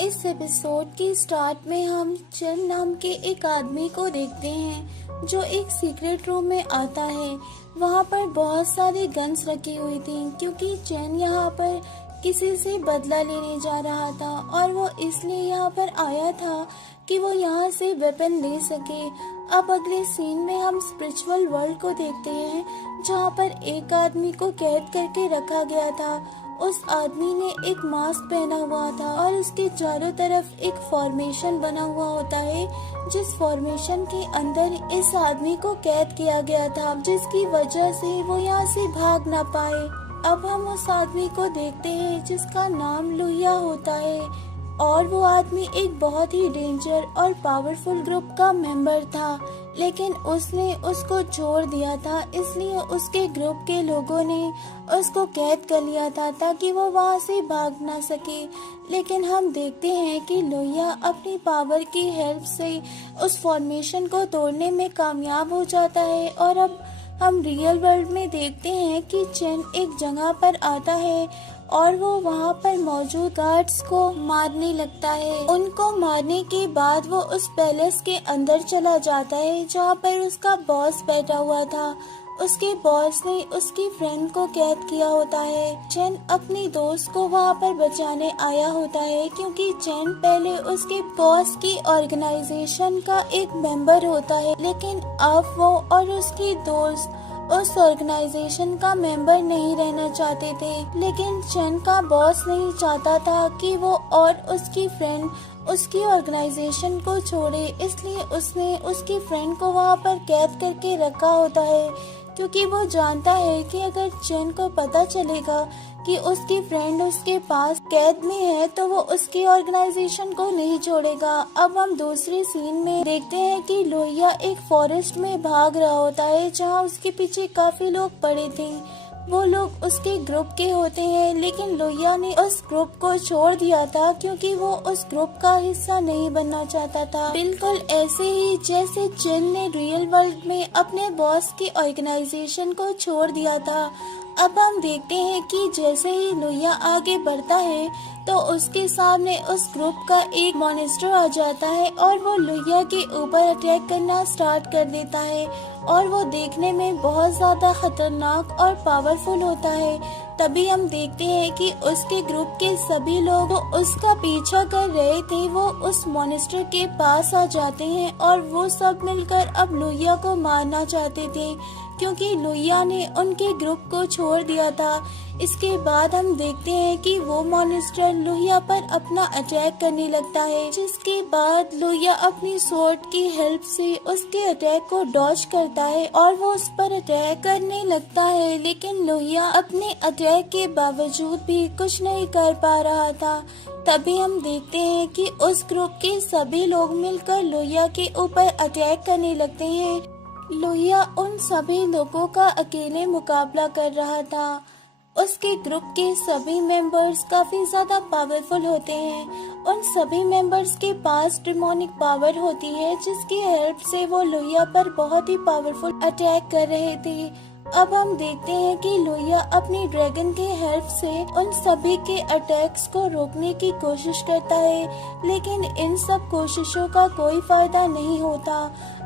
इस एपिसोड की स्टार्ट में हम चंद नाम के एक आदमी को देखते हैं जो एक सीक्रेट रूम में आता है। वहाँ पर बहुत सारी गन्स रखी हुई थी क्योंकि चैन यहाँ पर किसी से बदला लेने जा रहा था और वो इसलिए यहाँ पर आया था कि वो यहाँ से वेपन ले सके। अब अगले सीन में हम स्पिरिचुअल वर्ल्ड को देखते हैं जहाँ पर एक आदमी को कैद करके रखा गया था। उस आदमी ने एक मास्क पहना हुआ था और उसके चारों तरफ एक फॉर्मेशन बना हुआ होता है जिस फॉर्मेशन के अंदर इस आदमी को कैद किया गया था, जिसकी वजह से वो यहाँ से भाग ना पाए। अब हम उस आदमी को देखते हैं जिसका नाम लोहिया होता है और वो आदमी एक बहुत ही डेंजर और पावरफुल ग्रुप का मेंबर था, लेकिन उसने उसको छोड़ दिया था। इसलिए उसके ग्रुप के लोगों ने उसको कैद कर लिया था ताकि वो वहाँ से भाग ना सके। लेकिन हम देखते हैं कि लोहिया अपनी पावर की हेल्प से उस फॉर्मेशन को तोड़ने में कामयाब हो जाता है। और अब हम रियल वर्ल्ड में देखते हैं कि चैन एक जगह पर आता है और वो वहाँ पर मौजूद गार्ड्स को मारने लगता है। उनको मारने के बाद वो उस पैलेस के अंदर चला जाता है जहाँ पर उसका बॉस बैठा हुआ था। उसके बॉस ने उसकी फ्रेंड को कैद किया होता है। चैन अपनी दोस्त को वहाँ पर बचाने आया होता है क्योंकि चैन पहले उसके बॉस की ऑर्गेनाइजेशन का एक मेंबर होता है, लेकिन अब वो और उसकी दोस्त उस ऑर्गेनाइजेशन का मेंबर नहीं रहना चाहते थे। लेकिन चैन का बॉस नहीं चाहता था कि वो और उसकी फ्रेंड उसकी ऑर्गेनाइजेशन को छोड़े, इसलिए उसने उसकी फ्रेंड को वहाँ पर कैद करके रखा होता है क्योंकि वो जानता है कि अगर चैन को पता चलेगा कि उसकी फ्रेंड उसके पास कैद में है तो वो उसकी ऑर्गेनाइजेशन को नहीं छोड़ेगा। अब हम दूसरे सीन में देखते हैं कि लोहिया एक फॉरेस्ट में भाग रहा होता है जहाँ उसके पीछे काफी लोग पड़े थे। वो लोग उसके ग्रुप के होते हैं, लेकिन लोहिया ने उस ग्रुप को छोड़ दिया था क्योंकि वो उस ग्रुप का हिस्सा नहीं बनना चाहता था। बिल्कुल ऐसे ही जैसे चैन ने रियल वर्ल्ड में अपने बॉस की ऑर्गेनाइजेशन को छोड़ दिया था। अब हम देखते हैं कि जैसे ही लोहिया आगे बढ़ता है तो उसके सामने उस ग्रुप का एक मॉन्स्टर आ जाता है और वो लोहिया के ऊपर अटैक करना स्टार्ट कर देता है और वो देखने में बहुत ज्यादा खतरनाक और पावरफुल होता है। तभी हम देखते हैं कि उसके ग्रुप के सभी लोग उसका पीछा कर रहे थे वो उस मॉन्स्टर के पास आ जाते हैं और वो सब मिलकर अब लोहिया को मारना चाहते थे क्योंकि लोहिया ने उनके ग्रुप को छोड़ दिया था। इसके बाद हम देखते हैं कि वो मॉन्स्टर लोहिया पर अपना अटैक करने लगता है, जिसके बाद लोहिया अपनी स्वॉर्ड की हेल्प से उसके अटैक को डॉज करता है और वो उस पर अटैक करने लगता है। लेकिन लोहिया अपने अटैक के बावजूद भी कुछ नहीं कर पा रहा था। तभी हम देखते हैं कि उस ग्रुप के सभी लोग मिलकर लोहिया के ऊपर अटैक करने लगते हैं। लोहिया उन सभी लोगों का अकेले मुकाबला कर रहा था। उसके ग्रुप के सभी मेंबर्स काफी ज्यादा पावरफुल होते हैं। उन सभी मेंबर्स के पास डिमोनिक पावर होती है जिसकी हेल्प से वो लोहिया पर बहुत ही पावरफुल अटैक कर रहे थे। अब हम देखते हैं कि लोहिया अपनी ड्रैगन की हेल्प से उन सभी के अटैक्स को रोकने की कोशिश करता है, लेकिन इन सब कोशिशों का कोई फायदा नहीं होता।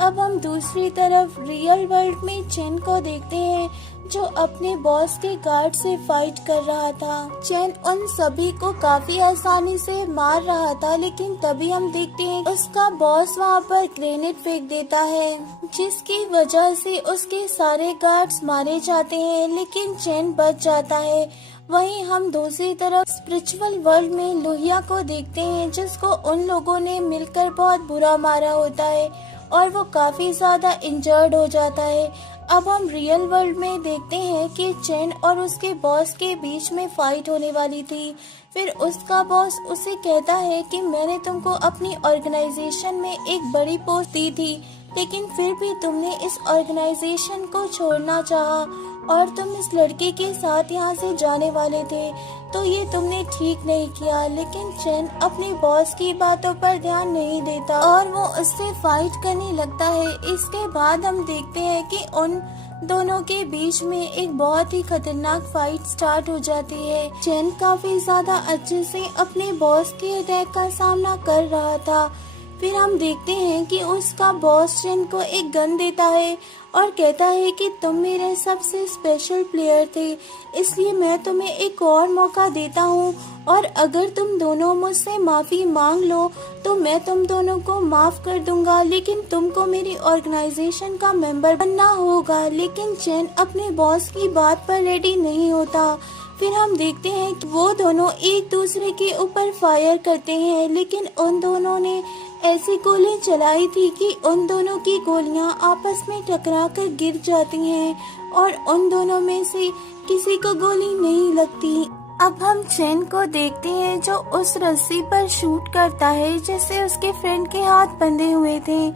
अब हम दूसरी तरफ रियल वर्ल्ड में चैन को देखते हैं जो अपने बॉस के गार्ड से फाइट कर रहा था। चैन उन सभी को काफी आसानी से मार रहा था, लेकिन तभी हम देखते हैं उसका बॉस वहाँ पर ग्रेनेड फेंक देता है जिसकी वजह से उसके सारे गार्ड्स मारे जाते हैं, लेकिन चैन बच जाता है। वहीं हम दूसरी तरफ स्पिरिचुअल वर्ल्ड में लोहिया को देखते हैं जिसको उन लोगों ने मिलकर बहुत बुरा मारा होता है और वो काफी ज्यादा इंजर्ड हो जाता है। अब हम रियल वर्ल्ड में देखते हैं कि चैन और उसके बॉस के बीच में फाइट होने वाली थी। फिर उसका बॉस उसे कहता है कि मैंने तुमको अपनी ऑर्गेनाइजेशन में एक बड़ी पोस्ट दी थी, लेकिन फिर भी तुमने इस ऑर्गेनाइजेशन को छोड़ना चाहा और तुम इस लड़के के साथ यहाँ से जाने वाले थे, तो ये तुमने ठीक नहीं किया। लेकिन चैन अपने बॉस की बातों पर ध्यान नहीं देता और वो उससे फाइट करने लगता है। इसके बाद हम देखते हैं कि उन दोनों के बीच में एक बहुत ही खतरनाक फाइट स्टार्ट हो जाती है। चेन काफी ज्यादा अच्छे से अपने बॉस के अटैक का सामना कर रहा था। फिर हम देखते हैं कि उसका बॉस चेन को एक गन देता है और कहता है कि तुम मेरे सबसे स्पेशल प्लेयर थे, इसलिए मैं तुम्हें एक और मौका देता हूँ और अगर तुम दोनों मुझसे माफी मांग लो तो मैं तुम दोनों को माफ कर दूंगा, लेकिन तुमको मेरी ऑर्गेनाइजेशन का मेंबर बनना होगा। लेकिन चेन अपने बॉस की बात पर रेडी नहीं होता। फिर हम देखते हैं कि वो दोनों एक दूसरे के ऊपर फायर करते हैं, लेकिन उन दोनों ने ऐसी गोली चलाई थी कि उन दोनों की गोलियां आपस में टकराकर गिर जाती हैं और उन दोनों में से किसी को गोली नहीं लगती। अब हम चेन को देखते हैं जो उस रस्सी पर शूट करता है जिससे उसके फ्रेंड के हाथ बंधे हुए थे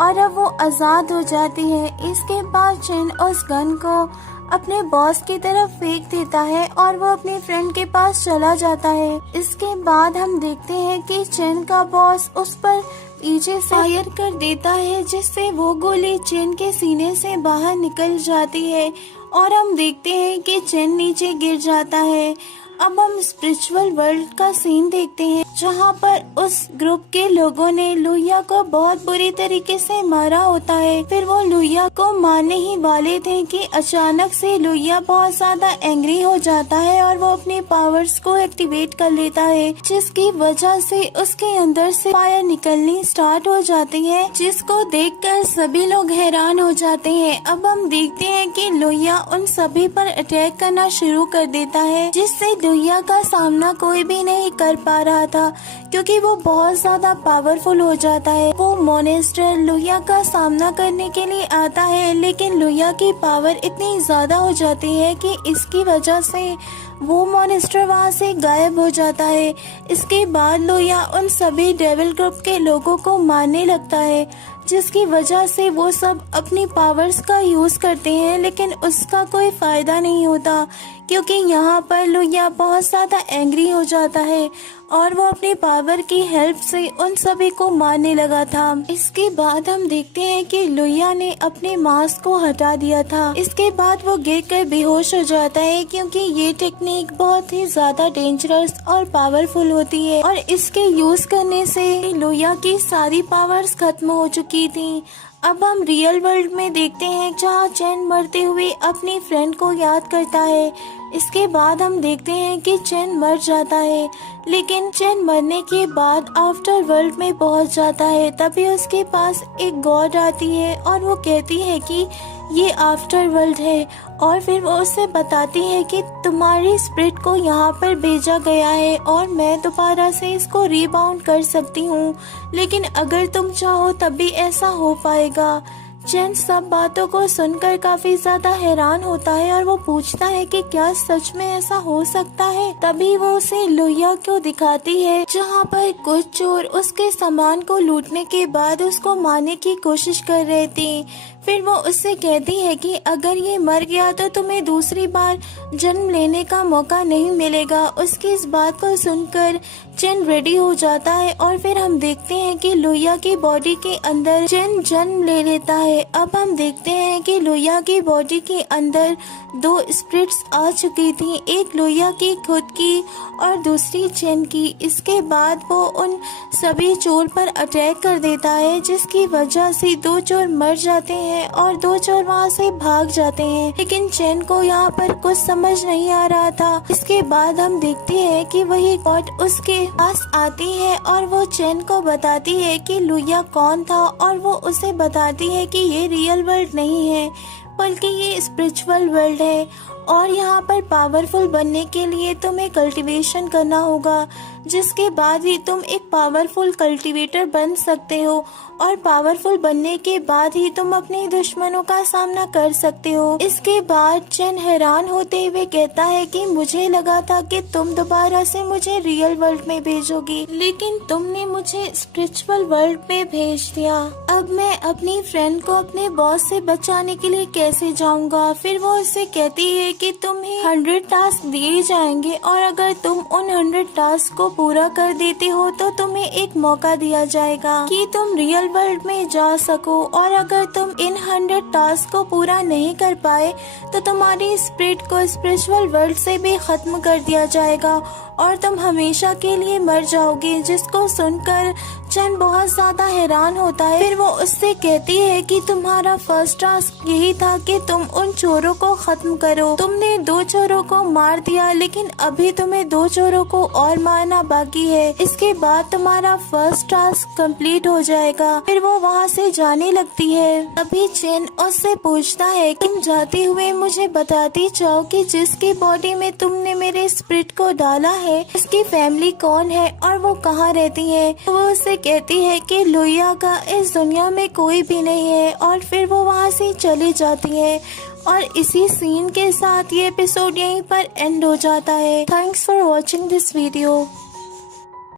और अब वो आजाद हो जाती है। इसके बाद चेन उस गन को अपने बॉस की तरफ फेंक देता है और वो अपने फ्रेंड के पास चला जाता है। इसके बाद हम देखते हैं कि चेन का बॉस उस पर पीछे से फायर कर देता है जिससे वो गोली चेन के सीने से बाहर निकल जाती है और हम देखते हैं कि चेन नीचे गिर जाता है। अब हम स्पिरिचुअल वर्ल्ड का सीन देखते हैं जहाँ पर उस ग्रुप के लोगों ने लुइया को बहुत बुरी तरीके से मारा होता है। फिर वो लुइया को मारने ही वाले थे कि अचानक से लुइया बहुत ज्यादा एंग्री हो जाता है और वो अपने पावर्स को एक्टिवेट कर लेता है, जिसकी वजह से उसके अंदर से फायर निकलनी स्टार्ट हो जाती है, जिसको देखकर सभी लोग हैरान हो जाते हैं। अब हम देखते हैं कि लुइया उन सभी पर अटैक करना शुरू कर देता है, जिससे लुइया का सामना कोई भी नहीं कर पा रहा था क्योंकि वो बहुत ज्यादा पावरफुल हो जाता है। वो मॉनेस्टर लुइया का सामना करने के लिए आता है, लेकिन लुइया की पावर इतनी ज्यादा हो जाती है कि इसकी वजह से वो मॉनेस्टर वहाँ से गायब हो जाता है। इसके बाद लुइया उन सभी डेविल ग्रुप के लोगों को मारने लगता है, जिसकी वजह से वो सब अपनी पावर्स का यूज करते हैं, लेकिन उसका कोई फायदा नहीं होता क्योंकि यहाँ पर लुइया बहुत ज्यादा एंग्री हो जाता है और वो अपनी पावर की हेल्प से उन सभी को मारने लगा था। इसके बाद हम देखते हैं कि लुइया ने अपने मास्क को हटा दिया था। इसके बाद वो गिरकर बेहोश हो जाता है क्योंकि ये टेक्निक बहुत ही ज्यादा डेंजरस और पावरफुल होती है और इसके यूज करने से लुइया की सारी पावर्स खत्म हो चुकी थी। अब हम रियल वर्ल्ड में देखते हैं जहाँ चेन मरते हुए अपनी फ्रेंड को याद करता है। इसके बाद हम देखते हैं कि चेन मर जाता है, लेकिन चेन मरने के बाद आफ्टर वर्ल्ड में पहुंच जाता है। तभी उसके पास एक गॉड आती है और वो कहती है कि ये आफ्टर वर्ल्ड है और फिर वो उसे बताती है कि तुम्हारी स्पिरिट को यहाँ पर भेजा गया है और मैं दोबारा से इसको रीबाउंड कर सकती हूँ, लेकिन अगर तुम चाहो तब भी ऐसा हो पाएगा। चेन सब बातों को सुनकर काफी ज्यादा हैरान होता है और वो पूछता है कि क्या सच में ऐसा हो सकता है। तभी वो उसे लुइया को दिखाती है जहाँ पर कुछ चोर उसके सामान को लूटने के बाद उसको मारने की कोशिश कर रहे थे। फिर वो उससे कहती है कि अगर ये मर गया तो तुम्हें दूसरी बार जन्म लेने का मौका नहीं मिलेगा। उसकी इस बात को सुनकर चेन रेडी हो जाता है और फिर हम देखते हैं कि लुइया की बॉडी के अंदर चेन जन्म ले लेता है। अब हम देखते हैं कि लुइया की बॉडी के अंदर दो स्पिरिट्स आ चुकी थी, एक लुइया की खुद की और दूसरी चेन की। इसके बाद वो उन सभी चोर पर अटैक कर देता है, जिसकी वजह से दो चोर मर जाते हैं और दो चोर वहाँ से भाग जाते हैं, लेकिन चेन को यहाँ पर कुछ समझ नहीं आ रहा था। इसके बाद हम देखते हैं कि वही गॉड उसके पास आती है और वो चेन को बताती है कि लुइया कौन था और वो उसे बताती है कि ये रियल वर्ल्ड नहीं है बल्कि ये स्पिरिचुअल वर्ल्ड है और यहाँ पर पावरफुल बनने के लिए तुम्हें कल्टीवेशन करना होगा, जिसके बाद ही तुम एक पावरफुल कल्टीवेटर बन सकते हो और पावरफुल बनने के बाद ही तुम अपने दुश्मनों का सामना कर सकते हो। इसके बाद चेन हैरान होते हुए कहता है कि मुझे लगा था कि तुम दोबारा से मुझे रियल वर्ल्ड में भेजोगी, लेकिन तुमने मुझे स्पिरिचुअल वर्ल्ड में भेज दिया। अब मैं अपनी फ्रेंड को अपने बॉस से बचाने के लिए कैसे जाऊँगा। फिर वो उससे कहती है कि तुम्हें 100 टास्क दिए जाएंगे और अगर तुम उन 100 टास्क को पूरा कर देते हो तो तुम्हें एक मौका दिया जाएगा कि तुम रियल वर्ल्ड में जा सको, और अगर तुम इन 100 टास्क को पूरा नहीं कर पाए तो तुम्हारी स्पिरिट को स्पिरिचुअल वर्ल्ड से भी खत्म कर दिया जाएगा और तुम हमेशा के लिए मर जाओगे। जिसको सुनकर चैन बहुत ज्यादा हैरान होता है। फिर वो उससे कहती है कि तुम्हारा फर्स्ट टास्क यही था कि तुम उन चोरों को खत्म करो। तुमने 2 चोरों को मार दिया, लेकिन अभी तुम्हें 2 चोरों को और मारना बाकी है। इसके बाद तुम्हारा फर्स्ट टास्क कंप्लीट हो जाएगा। फिर वो वहाँ से जाने लगती है। तभी चैन उससे पूछता है, तुम जाते हुए मुझे बताती जाओ कि जिसकी बॉडी में तुमने मेरे स्पिरिट को डाला है उसकी फैमिली कौन है और वो कहाँ रहती है। तो वो उससे कहती है कि लुइया का इस दुनिया में कोई भी नहीं है, और फिर वो वहाँ से चली जाती है। और इसी सीन के साथ ये एपिसोड यहीं पर एंड हो जाता है। Thanks for watching this video.